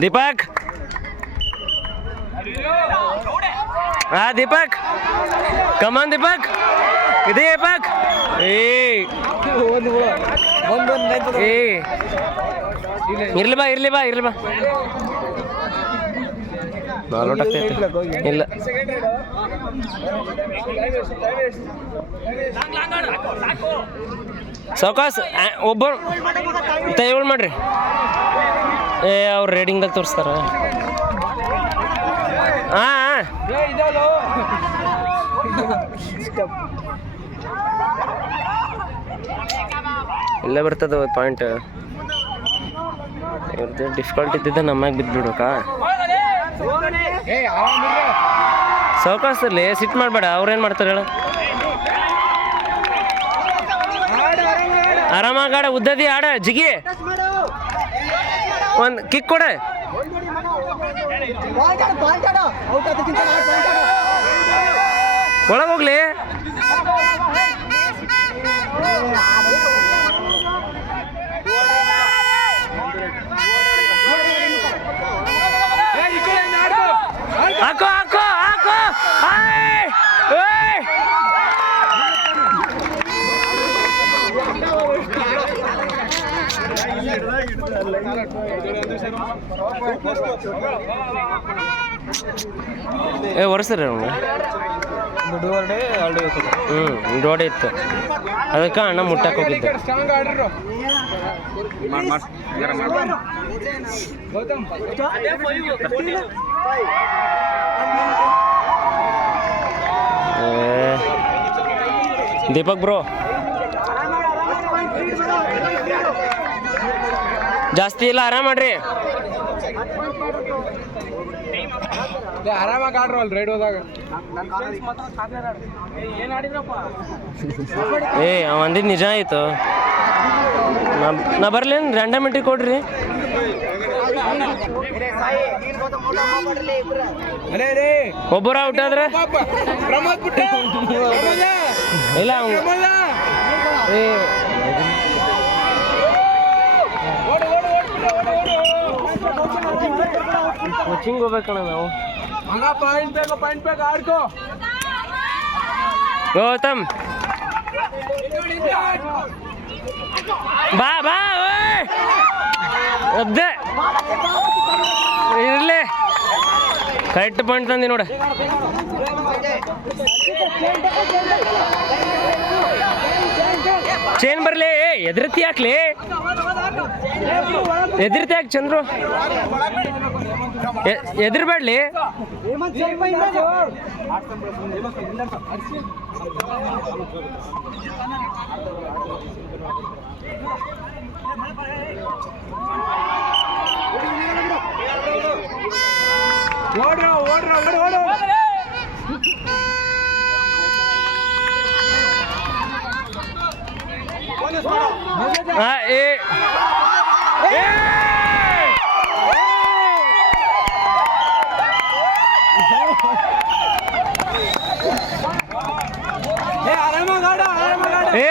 ದೀಪಕ್ ದೀಪಕ್ ಕಮಾನ್ ದೀಪಕ್ ಇದೆ ದೀಪಕ್ ಇರ್ಲಿ ಬಾ ನಾಲ್ಕು ಆಗ್ತೈತೆ ಇಲ್ಲ ಸಾವಕಾಶ ಒಬ್ಬರು ತೈಗಳು ಮಾಡ್ರಿ ಅವ್ರು ರೇಡಿಂಗ್ದಾಗ ತೋರಿಸ್ತಾರ ಇಲ್ಲೇ ಬರ್ತದ ಪಾಯಿಂಟ್ ಇವ್ರದ್ದು ಡಿಫಿಕಲ್ಟ್ ಇದ್ದಿದ್ದ ನಮ್ಮಾಗ ಬಿದ್ದುಬಿಡ್ಬೇಕಾ ಸಾವಕಾಶದಲ್ಲಿ ಸಿಟ್ಟು ಮಾಡಬೇಡ ಅವ್ರೇನು ಮಾಡ್ತಾರೆ ಹೇಳ ಆರಾಮಾಗಿ ಆಡ ಉದ್ದದಿ ಆಡ ಜಿಗಿ ಒಂದು ಕಿಕ್ ಕೊಡ ಒಳಗೋಗ್ಲಿ ಹಾಕೋ ಹಾಕೋ ಹಾಕೋ ಒರೆಸ್ರಿ ಅವ್ನು ಡೋಡೆ ಇತ್ತು ಅದಕ್ಕೆ ಅಣ್ಣ ಮುಟ್ಟಕ್ಕೆ ಹೋಗಿದ್ದೆ ದೀಪಕ್ ಬ್ರೋ ಜಾಸ್ತಿ ಇಲ್ಲ ಆರಾಮ ಮಾಡ್ರಿ ಆರಾಮಾಗಿ ಆಡ್ರು ಅಲ್ಲಿ ರೈಡ್ ಹೋದಾಗ ಒಂದಿದ್ದು ನಿಜ ಆಯಿತು ನಾ ಬರ್ಲೇನು ರ್ಯಾಂಡಮಿಟಿ ಕೊಡ್ರಿ ಒಬ್ಬರು ಔಟ್ ಆದ್ರೆ ಇಲ್ಲ ಕೋಚಿಂಗ್ ಹೋಗ್ಬೇಕಣ್ಣ ನಾವು ಪಾಯಿಂಟ್ ಬೇಕು ಆಡ್ಕೋ ಗೌತಮ್ ಬಾ ಬಾ ಅದ್ದೆ ಇರ್ಲಿ ಕರೆಕ್ಟ್ ಪಾಯಿಂಟ್ ತಂದಿ ನೋಡ ಚೇನ್ ಬರ್ಲಿ ಎದುರ್ತಿ ಹಾಕ್ಲಿ ಎದುರ್ತಿ ಹಾಕಿ ಚಂದ್ರು ಎದುರ್ಬೇಡ್ಲಿ ಓಡ್ರ ಓಡ್ರ ಓಡ ಓಡ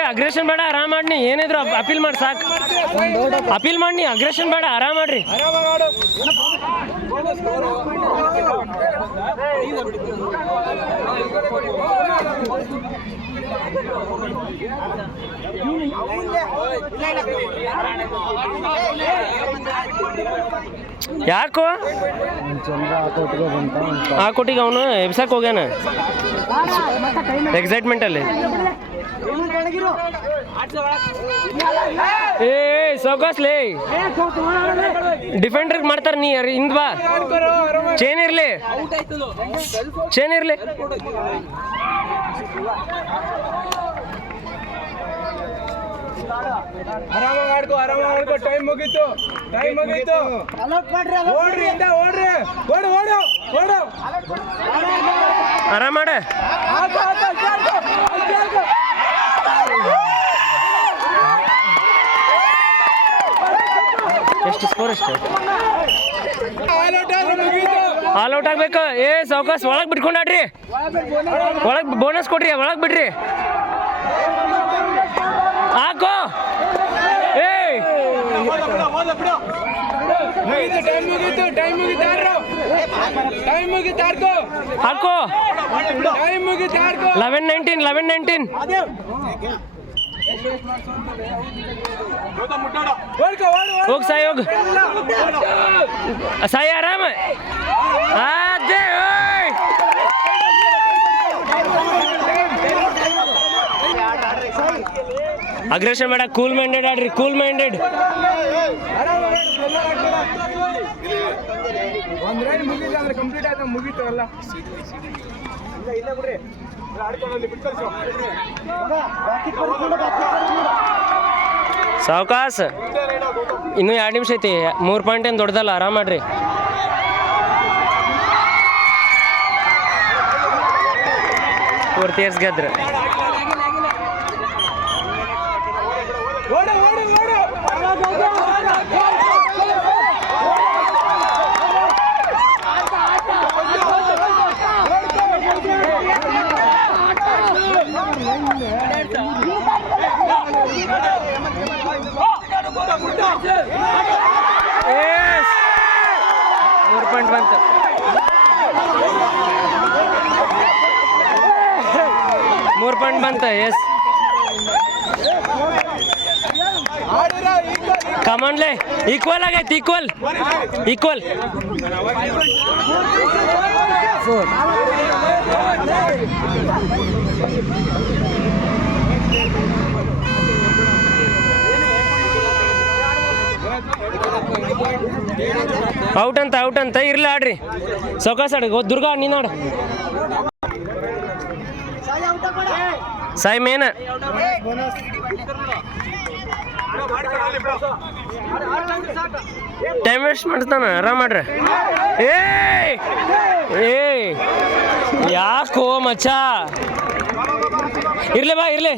ಅಗ್ರೆಷನ್ ಬೇಡ ಆರಾಮ್ ಮಾಡಿ ಏನಿದ್ರು ಅಪೀಲ್ ಮಾಡಿ ಸಾಕು ಅಪೀಲ್ ಮಾಡಿ ಅಗ್ರೆಷನ್ ಬೇಡ ಆರಾಮ್ ಮಾಡ್ರಿ ಯಾಕೋ ಆ ಕೋಟಿಗೆ ಅವನು ಎಬ್ಸಕ್ ಹೋಗ್ಯಾನ ಎಕ್ಸೈಟ್ಮೆಂಟ್ ಅಲ್ಲಿ ಏ ಸೌಕಾಸ್ಲೇ ಡಿಫೆಂಡರ್ ಮಾಡ್ತಾರ ನೀ ಹಿಂದ್ ಬಾ ಚೇನ್ ಇರ್ಲಿ ಆರಾಮಾಗಿ ಆಡ್ಕೋ ಟೈಮ್ ಮುಗೀತು ಓಡ್ರಿ ಓಡ್ರಿ ಓಡು ಓಡು ಓಡು ಆರಾಮ ಮಾಡ ಎಷ್ಟು ಸ್ಕೋರ್ ಎಷ್ಟು ಆಲ್ ಔಟ್ ಆದ್ರೆ ಮುಗೀತು ಆಲ್ ಔಟ್ ಆಗ್ಬೇಕು. ಏ ಸಾವ್ಕಾಸ್ ಒಳಗೆ ಬಿಟ್ಕೊಂಡಾಡ್ರಿ, ಒಳಗೆ ಬೋನಸ್ ಕೊಡ್ರಿ, ಒಳಗೆ ಬಿಡ್ರಿ. ಹಾಕೋ. ಏಯ್ ಮುಗೀತು, ಟೈಮ್ ಮುಗೀತು ಆಡ್ಕೋ. ಹಾಕೋ. ಟೈಮ್ ಮುಗೀತು ಆಡ್ಕೋ. 11-19 ಓಡ್ಕೋ, ಹೋಗ್ ಸಾಯಿ ಹೋಗ್ ಸಾಯಿ ಆರಾಮ. ಅದೇ ಓಯ್ ಅಗ್ರೆಷನ್ ಬೇಡ, ಕೂಲ್ ಮೈಂಡೆಡ್ ಆಡ್ರಿ, ಕೂಲ್ ಮೈಂಡೆಡ್. ಒಂದ್ ರೈಡ್ ಮುಗೀತು ಅಂದ್ರೆ ಕಂಪ್ಲೀಟ್ ಆಯ್ತು, ಮುಗೀತು ಎಲ್ಲ. ಇಲ್ಲ ಬಿಡ್ರಿ, ಸಾವ್ಕಾಸ್ ಇನ್ನೂ 2 ನಿಮಿಷ ಐತಿ. 3 ಪಾಯಿಂಟ್ ಏನು ದೊಡ್ಡದಲ್ಲ, ಆರಾಮ್ ಮಾಡ್ರಿ. ಪೂರ್ತಿ ಗೆದ್ರೆ Yes! 3 ಪಾಯಿಂಟ್ ಬಂತು. ಎಸ್ ಕಮಾನ್ಲೆ ಈಕ್ವಲ್ ಆಗೈತಿ, ಈಕ್ವಲ್. ಔಟ್ ಅಂತ ಇರ್ಲಿ, ಆಡ್ರಿ ಸಾವ್ಕಾಸ್ ಆಡಿ. ದುರ್ಗಾ ನೀನು ಆಡು. ಸಾಯಿ ಮೇನ ಟೈಮ್ ವೇಸ್ಟ್ ಮಾಡ್ತಾನ, ಆರಾಮ್ ಮಾಡ್ರಿ. ಏಯ್ ಯಾಕೋ ಮಚ್ಚ, ಇರ್ಲಿ ಬಾ ಇರ್ಲಿ.